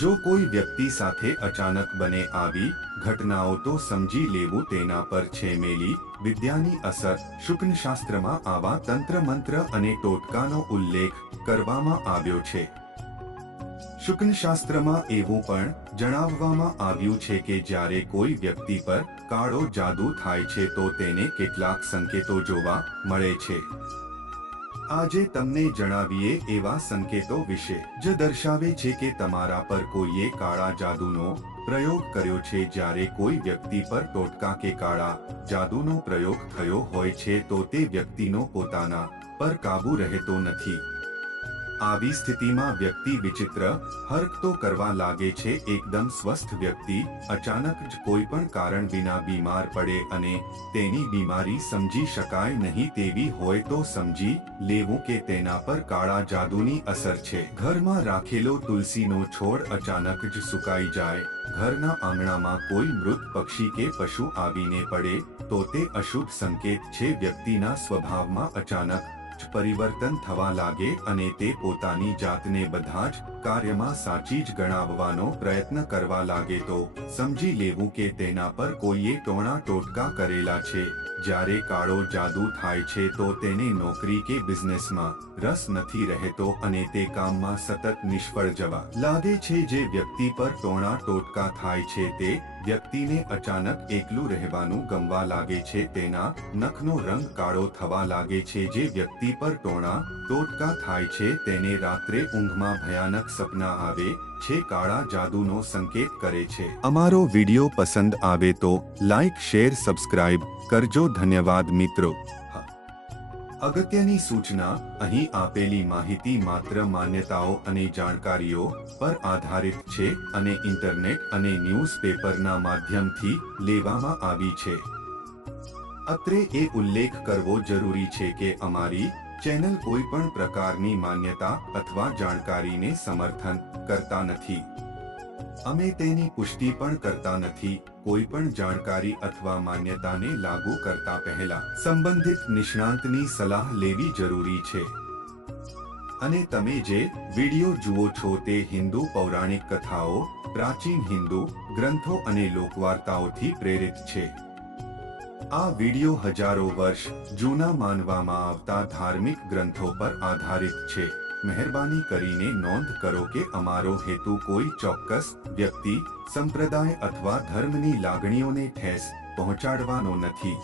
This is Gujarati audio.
જો કોઈ વ્યક્તિ સાથે અચાનક બને આવી ઘટનાઓ તો સમજી લેવું તેના પર છે મેલી વિદ્યાની અસર. શુક્નશાસ્ત્રમાં આવા તંત્ર મંત્ર અને ટોટકાનો ઉલ્લેખ કરવામાં આવ્યો છે. શુક્નશાસ્ત્રમાં એવું પણ જણાવવામાં આવ્યું છે કે જ્યારે કોઈ વ્યક્તિ પર કાળો જાદુ થાય છે તો તેને કેટલાક સંકેતો જોવા મળે છે. આજે તમને જણાવીએ એવા સંકેતો વિશે. જે દર્શાવે છે કે તમારા પર કોઈએ કાળા જાદુનો પ્રયોગ કર્યો છે. જ્યારે કોઈ વ્યક્તિ પર ટોટકા કે કાળા જાદુનો પ્રયોગ થયો હોય છે, તો તે વ્યક્તિનો પોતાના પર કાબુ રહેતો નથી. આવી સ્થિતિમાં વ્યક્તિ વિચિત્ર હરકતો કરવા લાગે છે, એકદમ સ્વસ્થ વ્યક્તિ, અચાનક જ કોઈ પણ કારણ વિના બીમાર પડે અને તેની બીમારી સમજી શકાય નહીં તેવી હોય તો સમજી લેવું કે તેના પર કાળા જાદુની અસર છે. ઘરમાં રાખેલો તુલસીનો છોડ અચાનક જ સુકાઈ જાય. ઘરના આંગણામાં કોઈ મૃત પક્ષી કે પશુ આવીને પડે, તો તે અશુભ સંકેત છે. વ્યક્તિના સ્વભાવમાં અચાનક જ પરિવર્તન થવા લાગે અને તે પોતાની જાતને બધા જ કાર્યમાં સાચી જ ગણાવવાનો પ્રયત્ન કરવા લાગે તો સમજી લેવું કે તેના પર કોઈએ ટોણા ટોટકા કરેલા છે. જ્યારે કાળો જાદુ થાય છે તો તેને નોકરી કે બિઝનેસમાં રસ નથી રહેતો અને તે કામમાં સતત નિષ્ફળ જવા લાગે છે. જે વ્યક્તિ પર ટોણા ટોટકા થાય છે તે વ્યક્તિને અચાનક એકલું રહેવાનું ગમવા લાગે છે, તેના નખનો રંગ કાળો થવા લાગે છે, જે વ્યક્તિ પર ટોણા ટોટકા થાય છે, તેને રાત્રે ઊંઘમાં ભયાનક સપના આવે છે, કાળા જાદુનો સંકેત કરે છે. અમારો વિડિયો પસંદ આવે તો લાઈક, શેર, સબસ્ક્રાઇબ કરજો, ધન્યવાદ મિત્રો. અગત્યની સૂચના અહીં આપેલી માહિતી માત્ર માન્યતાઓ અને જાણકારીઓ પર આધારિત છે અને ઇન્ટરનેટ અને ન્યૂઝપેપરના માધ્યમથી લેવામાં આવી છે. અત્રે એ ઉલ્લેખ કરવો જરૂરી છે કે અમારી ચેનલ કોઈ પણ પ્રકારની માન્યતા અથવા જાણકારીને સમર્થન કરતા નથી. અમે તેની પુષ્ટિ પણ કરતા નથી, કોઈ પણ જાણકારી અથવા માન્યતાને લાગુ કરતા પહેલા સંબંધિત નિષ્ણાંતની સલાહ લેવી જરૂરી છે. અને તમે જે વિડિયો જુઓ છો તે હિન્દુ પૌરાણિક કથાઓ, પ્રાચીન હિન્દુ ગ્રંથો અને લોકવાર્તાઓથી પ્રેરિત છે. આ વિડિયો હજારો વર્ષ જૂના માનવામાં આવતા ધાર્મિક ગ્રંથો પર આધારિત છે. મહેરબાની કરીને નોંધ કરો કે અમારો હેતુ કોઈ ચોક્કસ વ્યક્તિ, સંપ્રદાય અથવા ધર્મની લાગણીઓને ઠેસ પહોંચાડવાનો નથી.